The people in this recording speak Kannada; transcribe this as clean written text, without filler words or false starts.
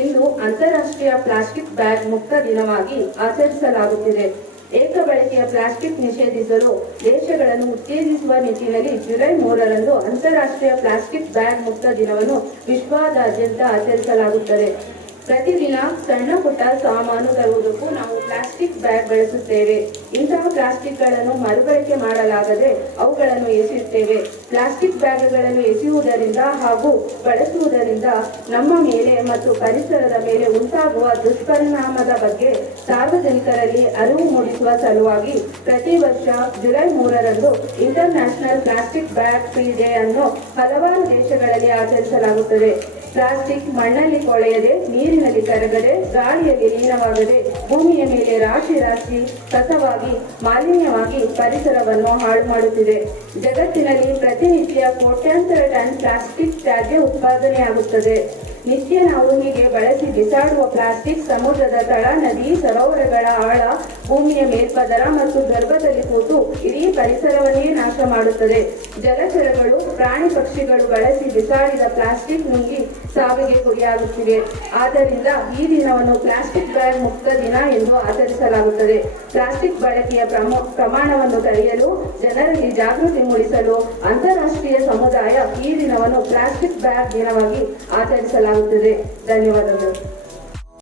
ಇಂದು ಅಂತಾರಾಷ್ಟ್ರೀಯ ಪ್ಲಾಸ್ಟಿಕ್ ಬ್ಯಾಗ್ ಮುಕ್ತ ದಿನವಾಗಿ ಆಚರಿಸಲಾಗುತ್ತಿದೆ. ಏಕ ಬಳಕೆಯ ಪ್ಲಾಸ್ಟಿಕ್ ನಿಷೇಧಿಸಲು ದೇಶಗಳನ್ನು ಉತ್ತೇಜಿಸುವ ನಿಟ್ಟಿನಲ್ಲಿ ಜುಲೈ 3ರಂದು ಅಂತಾರಾಷ್ಟ್ರೀಯ ಪ್ಲಾಸ್ಟಿಕ್ ಬ್ಯಾಗ್ ಮುಕ್ತ ದಿನವನ್ನು ವಿಶ್ವಾದ್ಯಂತ ಆಚರಿಸಲಾಗುತ್ತದೆ. ಪ್ರತಿದಿನ ಸಣ್ಣ ಪುಟ್ಟ ಸಾಮಾನು ತರುವುದಕ್ಕೂ ನಾವು ಪ್ಲಾಸ್ಟಿಕ್ ಬ್ಯಾಗ್ ಬಳಸುತ್ತೇವೆ. ಇಂತಹ ಪ್ಲಾಸ್ಟಿಕ್ಗಳನ್ನು ಮರುಬಳಕೆ ಮಾಡಲಾಗದೆ ಅವುಗಳನ್ನು ಎಸೆಯುತ್ತೇವೆ. ಪ್ಲಾಸ್ಟಿಕ್ ಬ್ಯಾಗ್ಗಳನ್ನು ಎಸೆಯುವುದರಿಂದ ಹಾಗೂ ಬಳಸುವುದರಿಂದ ನಮ್ಮ ಮೇಲೆ ಮತ್ತು ಪರಿಸರದ ಮೇಲೆ ಉಂಟಾಗುವ ದುಷ್ಪರಿಣಾಮದ ಬಗ್ಗೆ ಸಾರ್ವಜನಿಕರಲ್ಲಿ ಅರಿವು ಮೂಡಿಸುವ ಸಲುವಾಗಿ ಪ್ರತಿ ವರ್ಷ ಜುಲೈ 3ರಂದು international plastic bag free day ಅನ್ನು ಹಲವಾರು ದೇಶಗಳಲ್ಲಿ ಆಚರಿಸಲಾಗುತ್ತದೆ. ಪ್ಲಾಸ್ಟಿಕ್ ಮಣ್ಣಲ್ಲಿ ಕೊಳೆಯದೆ, ನೀರಿನಲ್ಲಿ ಕರಗದೆ, ಗಾಳಿಯಲ್ಲಿ ಲೀನವಾಗದೆ, ಭೂಮಿಯ ಮೇಲೆ ರಾಶಿ ರಾಶಿ ಕಸವಾಗಿ ಮಾಲಿನ್ಯವಾಗಿ ಪರಿಸರವನ್ನು ಹಾಳು ಮಾಡುತ್ತಿದೆ. ಜಗತ್ತಿನಲ್ಲಿ ಪ್ರತಿನಿತ್ಯ ಕೋಟ್ಯಾಂತರ ಟನ್ ಪ್ಲಾಸ್ಟಿಕ್ ತ್ಯಾಜ್ಯ ಉತ್ಪಾದನೆಯಾಗುತ್ತದೆ. ನಿತ್ಯ ನಾವು ಹೀಗೆ ಬಳಸಿ ಬಿಸಾಡುವ ಪ್ಲಾಸ್ಟಿಕ್ ಸಮುದ್ರದ ತಳ, ನದಿ, ಸರೋವರಗಳ ಆಳ, ಭೂಮಿಯ ಮೇಲ್ಪದರ ಮತ್ತು ಗರ್ಭದಲ್ಲಿ ಕೂತು ಇಡೀ ಪರಿಸರವನ್ನೇ ನಾಶ ಮಾಡುತ್ತದೆ. ಜಲಚರಗಳು, ಪ್ರಾಣಿ ಪಕ್ಷಿಗಳು ಬಳಸಿ ಬಿಸಾಡಿದ ಪ್ಲಾಸ್ಟಿಕ್ ನುಂಗಿ ಸಾವಿಗೆ ಗುರಿಯಾಗುತ್ತಿವೆ. ಆದ್ದರಿಂದ ಈ ದಿನವನ್ನು ಪ್ಲಾಸ್ಟಿಕ್ ಬ್ಯಾಗ್ ಮುಕ್ತ ದಿನ ಎಂದು ಆಚರಿಸಲಾಗುತ್ತದೆ. ಪ್ಲಾಸ್ಟಿಕ್ ಬಳಕೆಯ ಪ್ರಮಾಣವನ್ನು ತಡೆಯಲು ಜನರಲ್ಲಿ ಜಾಗೃತಿ ಮೂಡಿಸಲು ಅಂತಾರಾಷ್ಟ್ರೀಯ ಸಮುದಾಯ ಈ ದಿನವನ್ನು ಪ್ಲಾಸ್ಟಿಕ್ ಬ್ಯಾಗ್ ದಿನವಾಗಿ ಆಚರಿಸಲಾಗುತ್ತದೆ. ಧನ್ಯವಾದಗಳು.